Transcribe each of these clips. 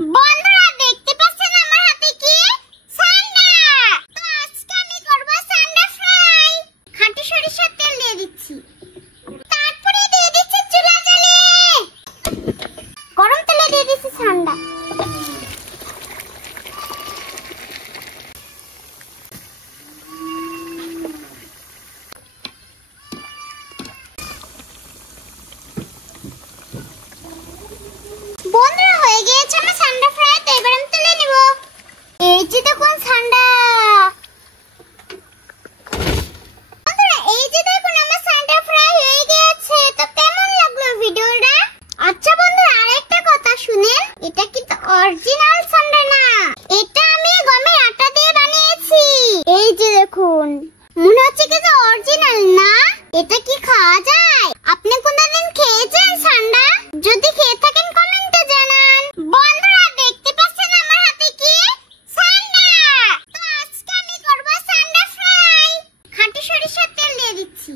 বন্ধুরা দেখতে পাচ্ছেন আমার হাতে কি সান্ডা। তো আজকে আমি করব সান্ডা ফ্রাই। খাঁটি সরিষার তেল দিয়ে দিচ্ছি, তারপরে দিয়ে দিচ্ছি চুলা জ্বালে গরম তেলে দিয়ে দিচ্ছি সান্ডা। বন্ধুরা হয়ে গিয়েছে আমার সান্ডা ফ্রাই। তো এবার আমি তুলে নিব। এই যে দেখুন সান্ডা। বন্ধুরা এই যে দেখুন আমার সান্ডা ফ্রাই হয়ে গিয়েছে। তো কেমন লাগলো ভিডিওটা? আচ্ছা বন্ধুরা আরেকটা কথা শুনেন, এটা কিন্তু অরিজিনাল সান্ডা না, এটা আমি গমের আটা দিয়ে বানিয়েছি। এই যে দেখুন, মনে হচ্ছে কি যে অরিজিনাল না। এটা কি খাওয়া যায়? আপনি কোনদিন খেয়েছেন সান্ডা? যদি খেয়ে থাকেন কমেন্টে জানান। বন্ধুরা দেখতে পাচ্ছেন আমার হাতে কি সান্ডা। তো আজকে আমি করব সান্ডা ফ্রাই। খাঁটি সরিষার তেল দিয়ে দিচ্ছি,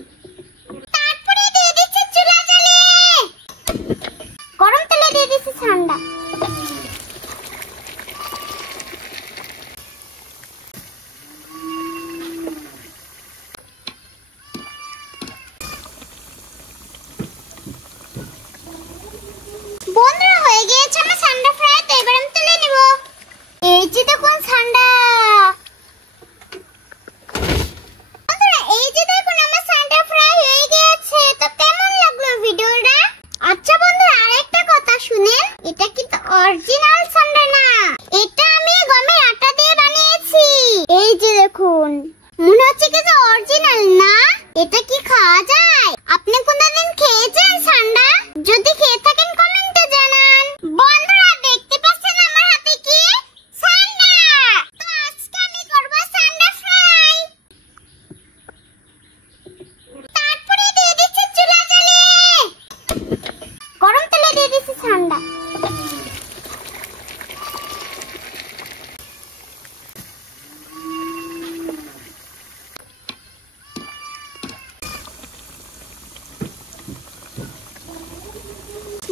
তারপরে দিয়ে দিচ্ছি চুলা জ্বালে গরম তেলে দিয়ে দিচ্ছি সান্ডা। বন্ধুরা হয়ে গিয়েছে আমার সান্ডা ফ্রাই। তো এবার আমি তুলে নিব। এই যে দেখুন সান্ডা। বন্ধুরা এই যে দেখুন আমার সান্ডা ফ্রাই হয়ে গিয়েছে। তো কেমন লাগলো ভিডিওটা? আচ্ছা বন্ধুরা আরেকটা কথা শুনেন, এটা কিন্তু অরিজিনাল সান্ডা না, এটা আমি গমের আটা দিয়ে বানিয়েছি। এই যে দেখুন, মনে হচ্ছে কি যে অরিজিনাল না। এটা কি খাওয়া যায়? আপনি কোনদিন খেয়েছেন সান্ডা? যদি খেয়ে থাকেন কমেন্টে জানান। বন্ধুরা দেখতে পাচ্ছেন আমার হাতে কি সান্ডা। তো আজকে আমি করব সান্ডা ফ্রাই। তারপরে দিয়ে দিচ্ছি চুলা জ্বালে গরম তেলে দিয়ে দিচ্ছি সান্ডা।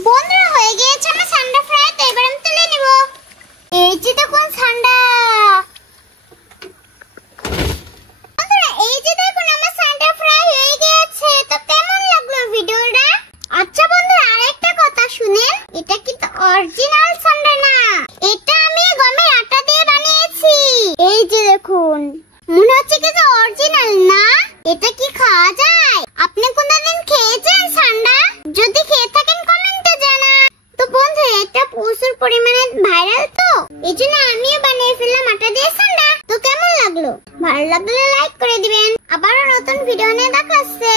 বন্ধুরা হয়ে গিয়েছে আমার সান্ডা ফ্রাই। তো এবার আমি তুলে নিব। এই যে দেখুন সান্ডা। বন্ধুরা এই যে দেখুন আমার সান্ডা ফ্রাই হয়ে গিয়েছে। তো কেমন লাগলো ভিডিওটা? আচ্ছা বন্ধুরা আরেকটা কথা শুনেন, এটা কিন্তু অরিজিনাল সান্ডা না, এটা আমি গমের আটা দিয়ে বানিয়েছি। এই যে দেখুন, মনে হচ্ছে কি যে অরিজিনাল না। এটা কি খাওয়া যায়? আপনি কোনদিন খেয়েছেন সান্ডা? যদি খেয়ে থাকেন কমেন্টে জানান। তো বন্ধুরা এটা প্রচুর পরিমাণে ভাইরাল, তো এইজন্য আমিও বানিয়ে ফেললাম আটা দিয়ে সান্ডা। তো কেমন লাগলো? ভালো লাগলে লাইক করে দিবেন। আবারও নতুন ভিডিও নিয়ে দেখা হচ্ছে।